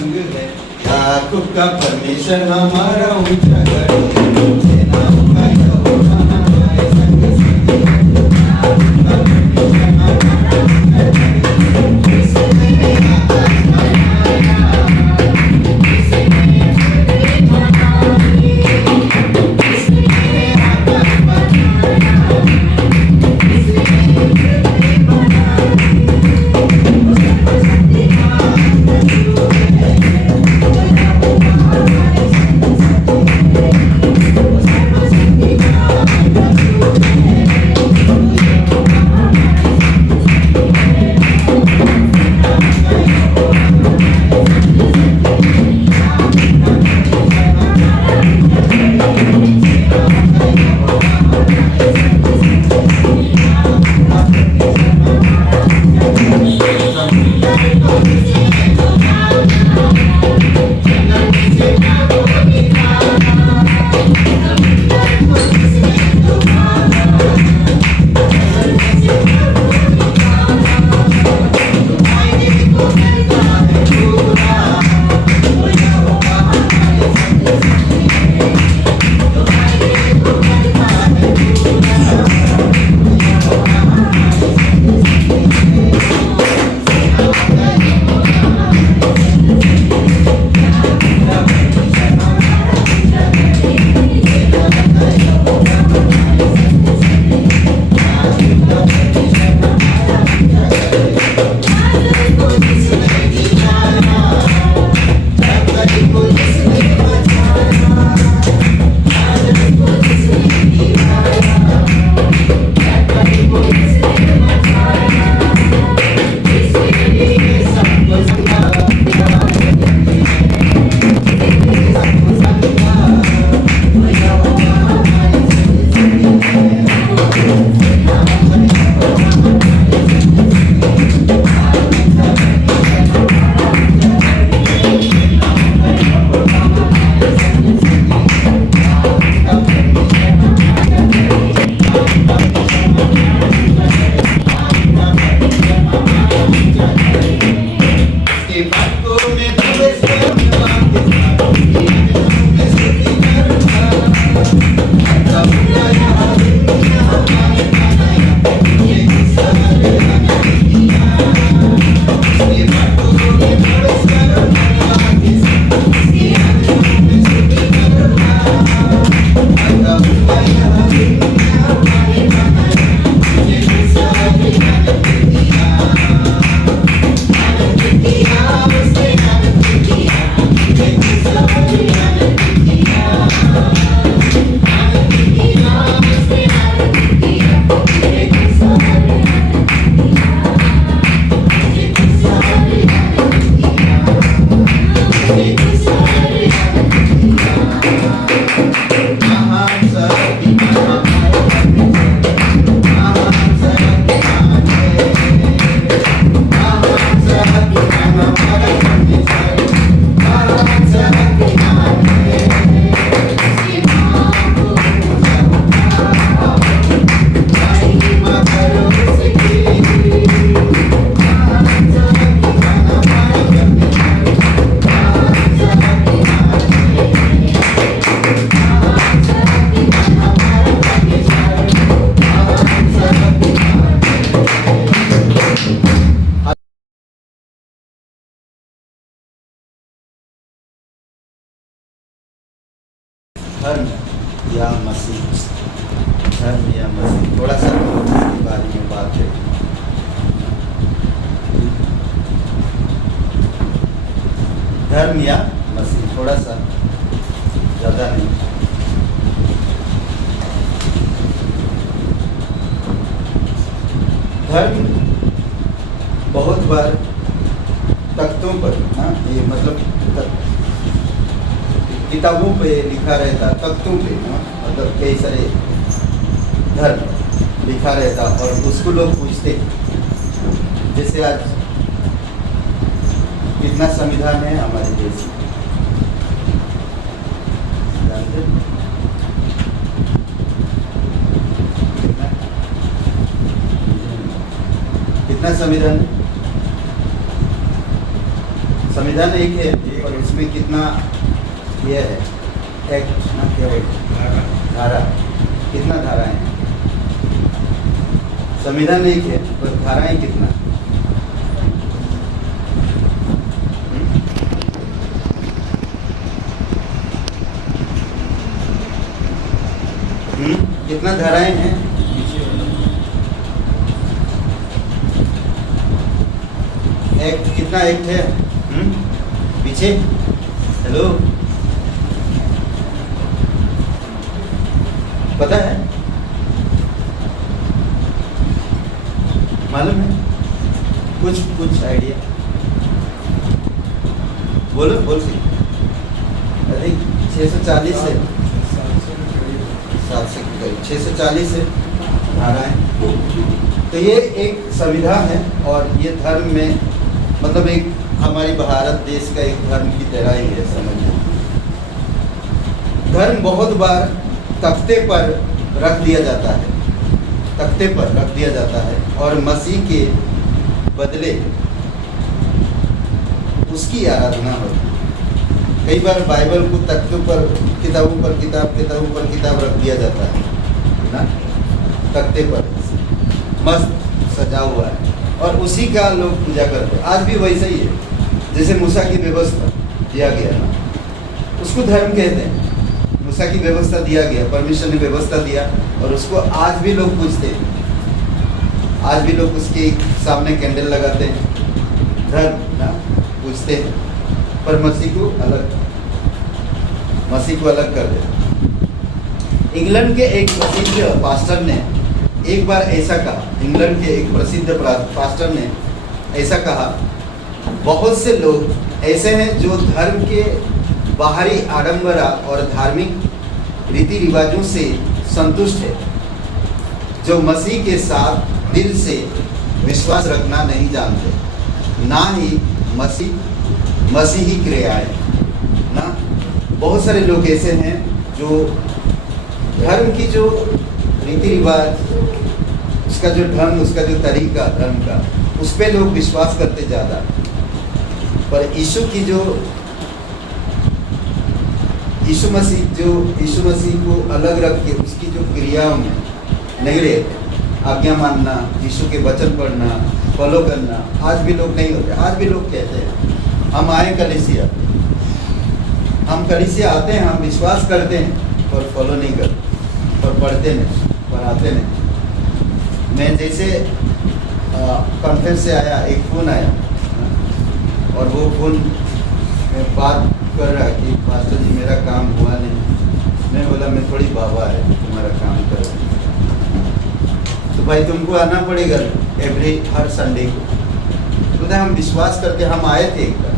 संग है। याकूब का परमेश्वर हमारा ऊंचा गढ़ है। सेनाओं का यहोवा हमारे संग संग है। याकूब का परमेश्वर हमारा ऊंचा गढ़ है। इसने आकाश बनाया, इसने पृथ्वी बनाई, इसने आकाश बनाया, इसने पृथ्वी बनाई। धर्म या मसीह, धर्म या मसीह, थोड़ा सा इसके बारे में बात है। धर्म या मसीह, थोड़ा सा, ज़्यादा नहीं। धर्म बहुत बार तख्तों पर, हाँ, ये मतलब किताबों पे लिखा रहता, तख्तों पे, मतलब कई सारे धर्म लिखा रहता और उसको लोग पूछते। जैसे आज कितना संविधान है हमारे देश में, जानते हैं? कितना संविधान है? संविधान एक है और उसमें कितना ये है, एक्ट ना क्या है, धारा, कितना धाराएं हैं? संविधान एक है पर धाराएं कितना? कितना धाराएं हैं? एक्ट कितना एक्ट है? पीछे हेलो, पता है, मालूम है? कुछ आइडिया बोलो, बोल सी। अरे 640 से 700 के करीब, 640 से धाराएं। तो ये एक संविधान है और ये धर्म में मतलब एक हमारी भारत देश का एक धर्म की तरह ही है, समझिए। धर्म बहुत बार तख्ते पर रख दिया जाता है, तख्ते पर रख दिया जाता है और मसीह के बदले उसकी आराधना होती है। कई बार बाइबल को तख्तों पर, किताबों पर किताब रख दिया जाता है ना, तख्ते पर मस्त सजा हुआ है और उसी का लोग पूजा करते हैं। आज भी वैसा ही है, जैसे मूसा की व्यवस्था दिया गया ना, उसको धर्म कहते हैं। मूसा की व्यवस्था दिया गया, परमेश्वर ने व्यवस्था दिया और उसको आज भी लोग पूजते हैं। आज भी लोग उसके सामने कैंडल लगाते हैं, धर्म ना पूजते हैं, पर मसीह को अलग कर देते। इंग्लैंड के एक प्रसिद्ध पास्टर ने एक बार ऐसा कहा, इंग्लैंड के एक प्रसिद्ध पास्टर ने ऐसा कहा, बहुत से लोग ऐसे हैं जो धर्म के बाहरी आडंबरा और धार्मिक रीति रिवाजों से संतुष्ट है, जो मसीह के साथ दिल से विश्वास रखना नहीं जानते, ना ही मसीही क्रियाएं ना। बहुत सारे लोग ऐसे हैं जो धर्म की जो रीति रिवाज, उसका जो ढंग, उसका जो तरीका धर्म का, उस पर लोग विश्वास करते ज़्यादा, पर यीशु मसीह को अलग रख के उसकी जो क्रियाओं में नहीं रहते। आज्ञा मानना, यीशु के वचन पढ़ना, फॉलो करना, आज भी लोग नहीं होते। आज भी लोग कहते हैं हम आए कलीसिया, हम कलीसिया आते हैं, हम विश्वास करते हैं और फॉलो नहीं करते, और पढ़ते नहीं, पढ़ाते नहीं। मैं जैसे कॉन्फ्रेंस से आया, एक फ़ोन आया और वो फ़ोन में बात कर रहा कि पास्टर जी मेरा काम हुआ नहीं। मैं बोला मैं थोड़ी बाबा है तुम्हारा काम कर रहा हूँ, तो भाई तुमको आना पड़ेगा हर संडे को। बोलते हम विश्वास करते, हम आए थे एक बार,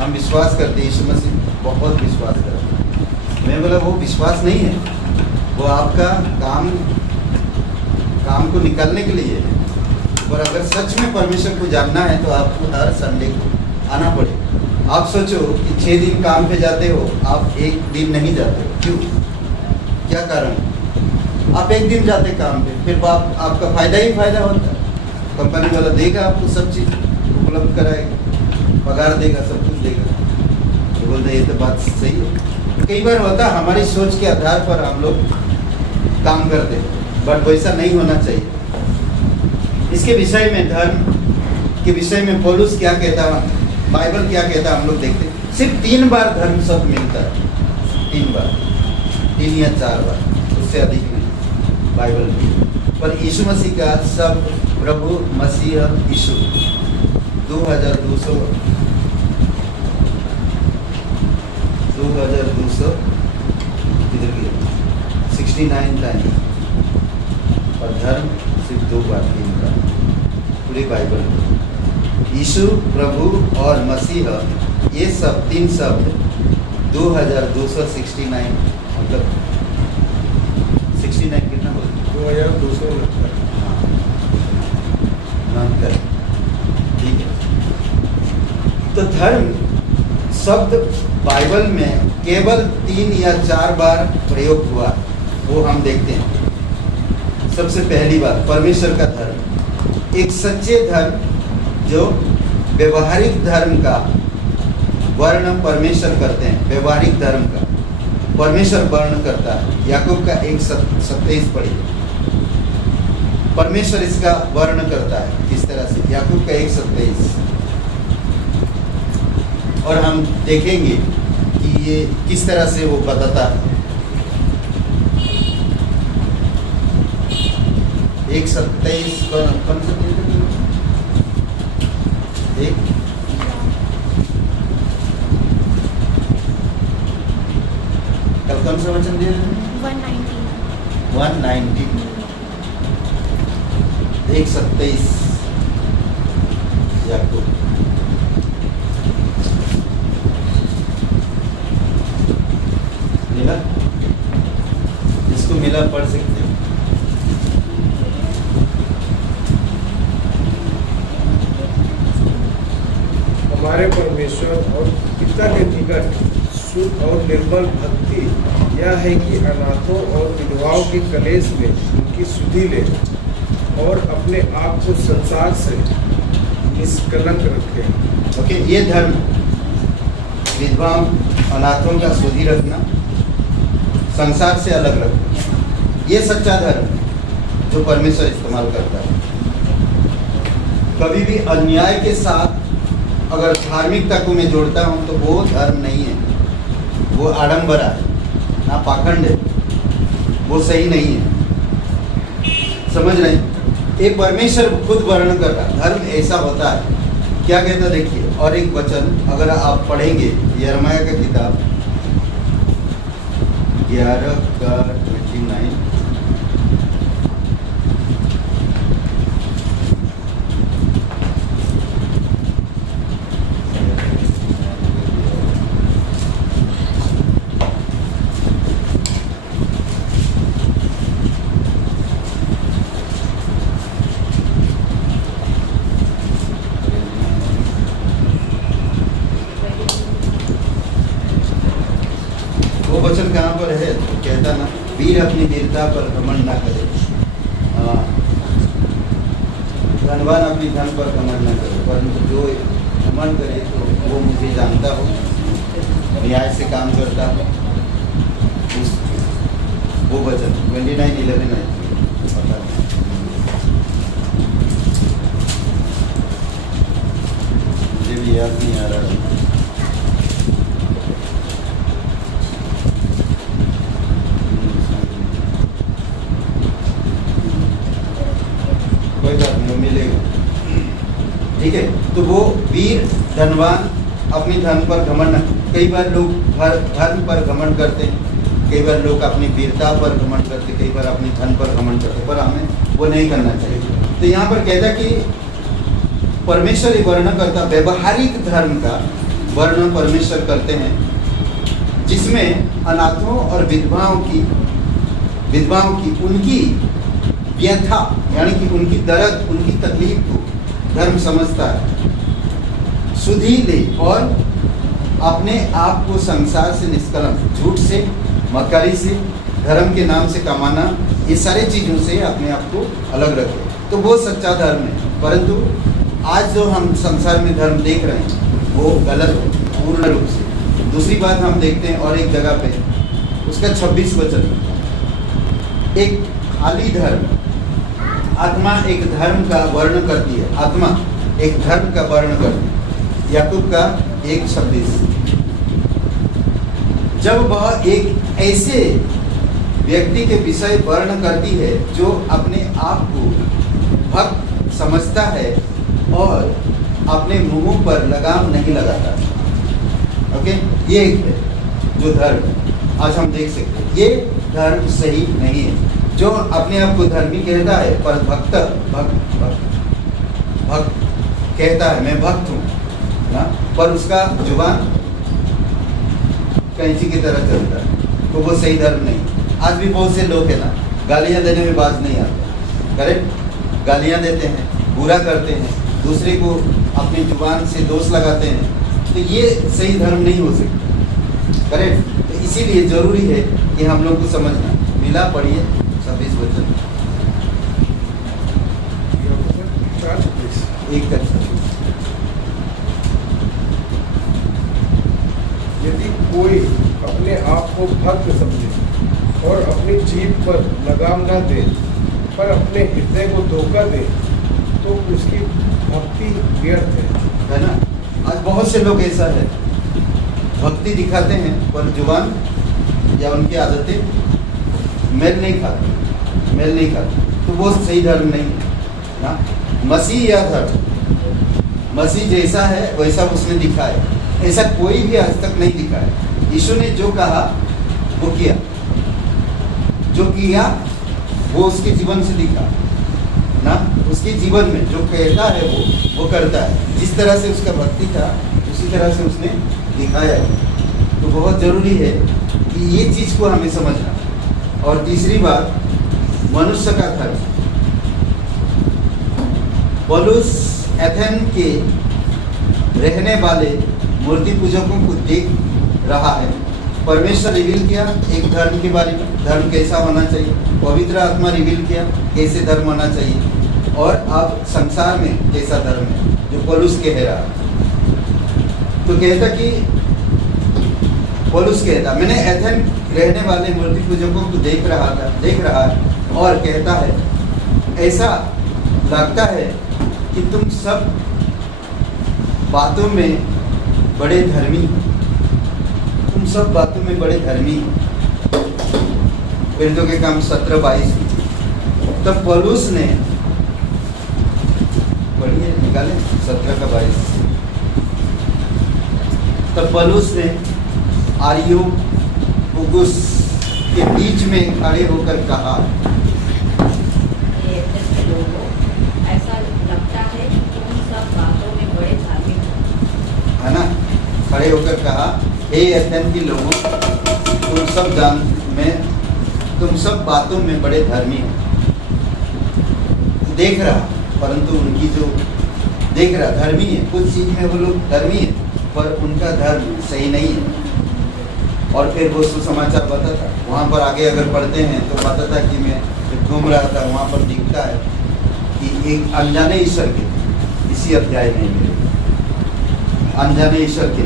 हम विश्वास करते, यीशु मसीह बहुत विश्वास करते। मैं बोला वो विश्वास नहीं है, वो आपका काम को निकालने के लिए है, और अगर सच में परमेश्वर को जानना है तो आपको हर संडे को आना पड़ेगा। आप सोचो कि 6 दिन काम पे जाते हो, आप एक दिन नहीं जाते हो, क्यों, क्या कारण? आप एक दिन जाते काम पे, फिर आपका फ़ायदा ही फ़ायदा होता है। कंपनी वाला देगा आपको सब चीज़ उपलब्ध कराएगा, पगार देगा, सब कुछ देगा। तो बोलते ये तो बात सही है। कई बार होता है हमारी सोच के आधार पर हम लोग काम करते हैं, बट वैसा नहीं होना चाहिए। इसके विषय में, धर्म के विषय में पौलुस क्या कहता है, बाइबल क्या कहता है, हम लोग देखते हैं। सिर्फ 3 बार धर्म शब्द मिलता है, 3 बार, 3 या 4 बार, उससे अधिक नहीं बाइबल में। पर यीशु मसीह का शब्द प्रभु मसीह यीशु 2200 इधर 69 टाइम, और धर्म सिर्फ 2 बार, 3 बार पूरी बाइबल में। यीशु, प्रभु और मसीह, ये सब 3 शब्द 2269, मतलब 69 कितना बोलते, 2200 ठीक है। तो धर्म शब्द बाइबल में केवल 3 या 4 बार प्रयोग हुआ, वो हम देखते हैं। सबसे पहली बात, परमेश्वर का धर्म, एक सच्चे धर्म जो व्यवहारिक धर्म का वर्ण परमेश्वर करते हैं, व्यवहारिक धर्म का परमेश्वर वर्ण करता है। याकूब का 1:27 पढ़िए। परमेश्वर इसका वर्ण करता है किस तरह से, याकूब का 1:27। और हम देखेंगे कि ये किस तरह से वो बताता है। 1:27 कौन सा एक कल कौन सा वचन दिया? 119 1:27 याकूब। मिला? इसको मिला पढ़ सकते हो। हमारे परमेश्वर और पिता के निकट शुद्ध और निर्मल भक्ति यह है कि अनाथों और विधवाओं के कलेश में उनकी सुधि ले और अपने आप को संसार से निष्कलंक रखें। ओके, ये धर्म विधवाओं अनाथों का सुधि रखना, संसार से अलग रखना, ये सच्चा धर्म जो परमेश्वर इस्तेमाल करता है। कभी भी अन्याय के साथ अगर धार्मिकता को मैं जोड़ता हूँ तो वो धर्म नहीं है, वो आडंबरा है, ना पाखंड है, वो सही नहीं है। समझ रहे हैं? ये परमेश्वर खुद वर्णन कर रहा है धर्म ऐसा होता है। क्या कहता देखिए, और एक वचन अगर आप पढ़ेंगे यिर्मयाह का किताब 11:29। वचन कहाँ पर है? तो कहता ना, वीर अपनी वीरता पर घमंड ना करे, धनवान अपनी धन पर घमंड ना करे, परंतु जो घमंड करे तो वो मुझे जानता हो, न्याय से काम करता हो। वो वचन 29:11 है। मुझे भी याद नहीं आ रहा। मिलेगा, ठीक है। तो वो वीर धनवान अपनी धन पर घमंड, कई बार लोग धर्म पर घमंड करते हैं, कई बार लोग अपनी वीरता पर घमंड करते हैं, कई बार अपनी धन पर घमंड करते हैं, पर हमें वो नहीं करना चाहिए। तो यहाँ पर कहता कि परमेश्वर ये वर्णन करता, व्यवहारिक धर्म का वर्णन परमेश्वर करते हैं, जिसमें अनाथों और विधवाओं की उनकी व्यथा यानी कि उनकी दर्द, उनकी तकलीफ को धर्म समझता है, सुधि ले और अपने आप को संसार से निष्कलंक, झूठ से, मक्कारी से, धर्म के नाम से कमाना, ये सारी चीज़ों से अपने आप को अलग रखे, तो वो सच्चा धर्म है। परंतु आज जो हम संसार में धर्म देख रहे हैं वो गलत है पूर्ण रूप से। दूसरी बात हम देखते हैं और एक जगह पे उसका 26 वचन, एक खाली धर्म, आत्मा एक धर्म का वर्णन करती है, आत्मा एक धर्म का वर्णन करती है। याकूब का 1:26, जब वह एक ऐसे व्यक्ति के विषय वर्णन करती है जो अपने आप को भक्त समझता है और अपने मुंह पर लगाम नहीं लगाता। ओके, ये एक है जो धर्म आज हम देख सकते हैं, ये धर्म सही नहीं है। जो अपने आप को धर्मी कहता है पर भक्त कहता है मैं भक्त हूँ ना, पर उसका जुबान कैंची की तरह चलता है, तो वो सही धर्म नहीं। आज भी बहुत से लोग हैं ना, गालियाँ देने में बाज नहीं आता, करेक्ट, गालियाँ देते हैं, बुरा करते हैं, दूसरे को अपनी जुबान से दोष लगाते हैं, तो ये सही धर्म नहीं हो सकता, करेक्ट। तो इसीलिए ज़रूरी है कि हम लोग को समझना। मिला पढ़िए 26 वचन, 4:26। 1 का 26। यदि कोई अपने आप को भक्त समझे और अपनी जीभ पर लगाम न दे पर अपने हृदय को धोखा दे तो उसकी भक्ति व्यर्थ है ना। आज बहुत से लोग ऐसा है, भक्ति दिखाते हैं पर जुबान या उनकी आदतें मेल नहीं खाती, तो वो सही धर्म नहीं है ना। मसीह या धर्म, मसीह जैसा है वैसा उसने दिखाया, ऐसा कोई भी आज तक नहीं दिखाया। यीशु ने जो कहा वो किया, जो किया वो उसके जीवन से दिखा ना। उसके जीवन में जो कहता है वो करता है। जिस तरह से उसका भक्ति था उसी तरह से उसने दिखाया है। तो बहुत ज़रूरी है कि ये चीज़ को हमें समझना। और तीसरी बात, मनुष्य का धर्म। पौलुस एथेन के रहने वाले मूर्ति पूजकों को देख रहा है। परमेश्वर रिवील किया एक धर्म के बारे में, धर्म कैसा होना चाहिए। पवित्र आत्मा रिवील किया कैसे धर्म होना चाहिए। और अब संसार में कैसा धर्म है जो पौलुस कह रहा। तो कहता कि पौलुस कहता, मैंने एथेन रहने वाले मूर्ति पूजकों को देख रहा है और कहता है ऐसा लगता है कि तुम सब बातों में बड़े धर्मी हो। तुम सब बातों में बड़े धर्मी हो। कोरिन्थियों के काम 17:22। तब पौलुस ने पढ़िए, निकाले 17 का 22। तब पौलुस ने आरियोपुगुस के बीच में खड़े होकर कहा, ऐसा लगता है कि तुम सब बातों में बड़े धार्मिक हो। है ना। खड़े होकर कहा, हे एथेन के लोगों, तुम सब बातों में बड़े धर्मी हो। देख रहा, परंतु उनकी जो देख रहा धर्मी है, कुछ चीज़ में वो लोग धर्मी है पर उनका धर्म सही नहीं है। और फिर वो सुसमाचार बताता, वहाँ पर आगे अगर पढ़ते हैं तो बताता कि मैं जब घूम रहा था वहाँ पर दिखता है कि एक अनजाने ईश्वर के, इसी अध्याय में मेरे अनजाने ईश्वर के।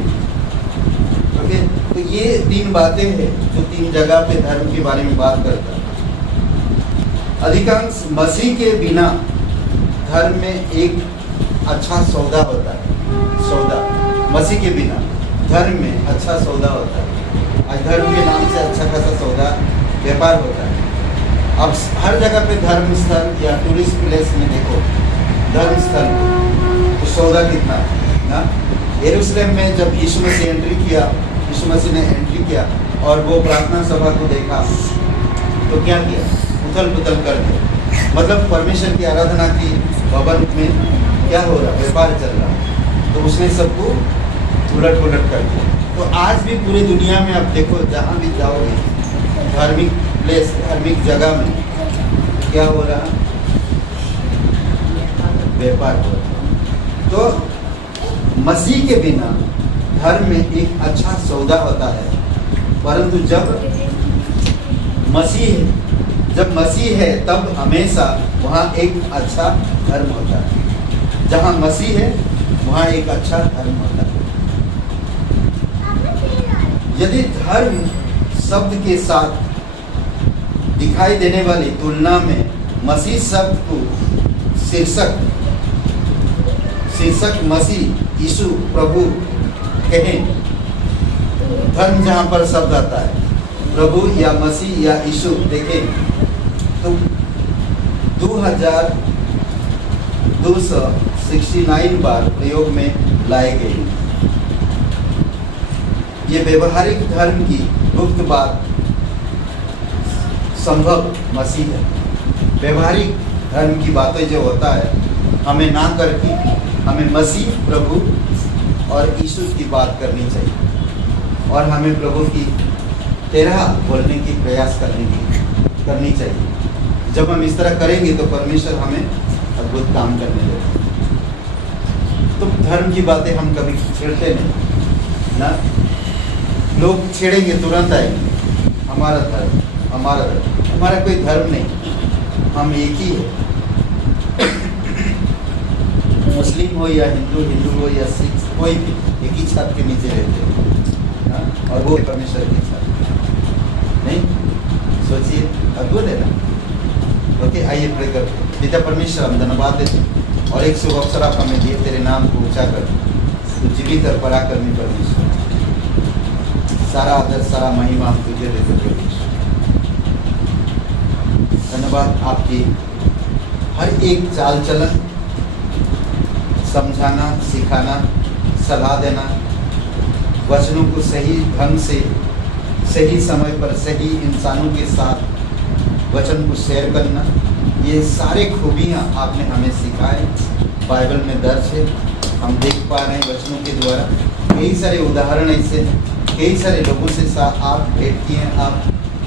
ओके, तो ये 3 बातें हैं जो 3 जगह पे धर्म के बारे में बात करता है। अधिकांश मसीह के बिना धर्म में एक अच्छा सौदा होता है। सौदा मसीह के बिना धर्म में अच्छा सौदा होता है। आज धर्म के नाम से अच्छा खासा सौदा व्यापार होता है। अब हर जगह पे धर्म स्थल या टूरिस्ट प्लेस में देखो धर्म स्थल तो सौदा कितना है ना। यरूशलेम में जब यीशु मसीह यीशु मसीह ने एंट्री किया और वो प्रार्थना सभा को देखा तो क्या किया, उथल पुथल कर दिया। मतलब परमेश्वर की आराधना की भवन में क्या हो रहा, व्यापार चल रहा, तो उसने सबको उलट पुलट कर दिया। तो आज भी पूरी दुनिया में आप देखो, जहाँ भी जाओगे धार्मिक प्लेस, धार्मिक जगह में क्या हो रहा, व्यापार हो रहा। तो मसीह के बिना धर्म में एक अच्छा सौदा होता है, परंतु जब मसीह है तब हमेशा वहाँ एक अच्छा धर्म होता है। जहाँ मसीह है वहाँ एक अच्छा धर्म होता है। यदि धर्म शब्द के साथ दिखाई देने वाली तुलना में मसीह शब्द को शीर्षक मसीह यीशु प्रभु कहें, धर्म जहाँ पर शब्द आता है प्रभु या मसीह या यीशु देखें तो 2269 बार प्रयोग में लाए गए। ये व्यवहारिक धर्म की गुप्त बात संभव मसीह है। व्यवहारिक धर्म की बातें जो होता है हमें ना करके हमें मसीह प्रभु और यीशु की बात करनी चाहिए और हमें प्रभु की तेरह बोलने की प्रयास करनी चाहिए। जब हम इस तरह करेंगे तो परमेश्वर हमें अद्भुत काम करने देगा। तो धर्म की बातें हम कभी छेड़ते नहीं ना। लोग छेड़ेंगे तुरंत आएंगे हमारा धर्म, हमारा कोई धर्म नहीं, हम एक ही है। मुस्लिम हो या हिंदू हो या सिख, कोई भी एक ही छत के नीचे रहते हैं हाँ? और वो परमेश्वर के साथ नहीं, सोचिए अद्भुत है ना। ओके, आइए प्रे करते हैं। पिता परमेश्वर, हम धन्यवाद देते हैं और एक शुभ अवसर आप हमें दिए तेरे नाम को ऊंचा कर, तो जीवित और पराक्रमी परमेश्वर, सारा आदर सारा महिमा हम तुझे देते परमेश्वर। धन्यवाद आपकी हर एक चाल चलन, समझाना, सिखाना, सलाह देना, वचनों को सही ढंग से सही समय पर सही इंसानों के साथ वचन को शेयर करना, ये सारे खूबियाँ आपने हमें सिखाए, बाइबल में दर्ज है। हम देख पा रहे हैं वचनों के द्वारा कई सारे उदाहरण ऐसे हैं, कई सारे लोगों से आप भेंट किए हैं। आप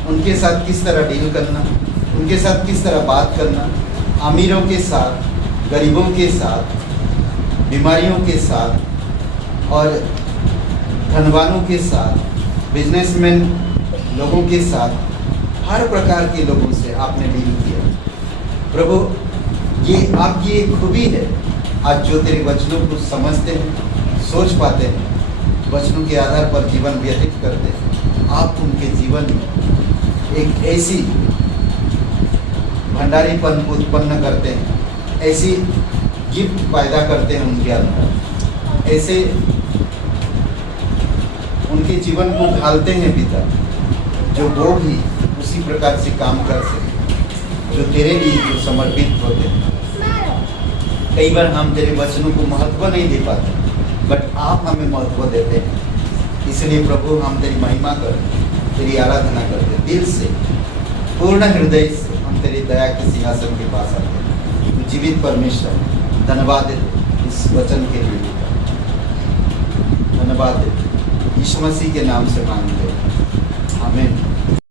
उनके साथ किस तरह डील करना, उनके साथ किस तरह बात करना, अमीरों के साथ, गरीबों के साथ, बीमारियों के साथ और धनवानों के साथ, बिजनेसमैन लोगों के साथ, हर प्रकार के लोगों से आपने डील किया। प्रभु, ये आपकी एक खूबी है, आज जो तेरे वचनों को समझते हैं, सोच पाते हैं, वचनों के आधार पर जीवन व्यतीत करते हैं, आप उनके जीवन में एक ऐसी भंडारीपन को उत्पन्न करते हैं, ऐसी गिफ्ट पैदा करते हैं उनके अंदर, ऐसे उनके जीवन को ढालते हैं पिता, जो वो भी उसी प्रकार से काम कर सके जो तेरे लिए जो समर्पित होते हैं। कई बार हम तेरे वचनों को महत्व नहीं दे पाते, बट आप हमें महत्व देते हैं। इसलिए प्रभु, हम तेरी महिमा कर, तेरी आराधना करते, दिल से, पूर्ण हृदय से हम तेरी दया के सिंहासन के पास आते हैं। तो जीवित परमेश्वर, धन्यवाद देते इस वचन के लिए, धन्यवाद देते यीशु मसीह के नाम से मांगते हैं, आमीन।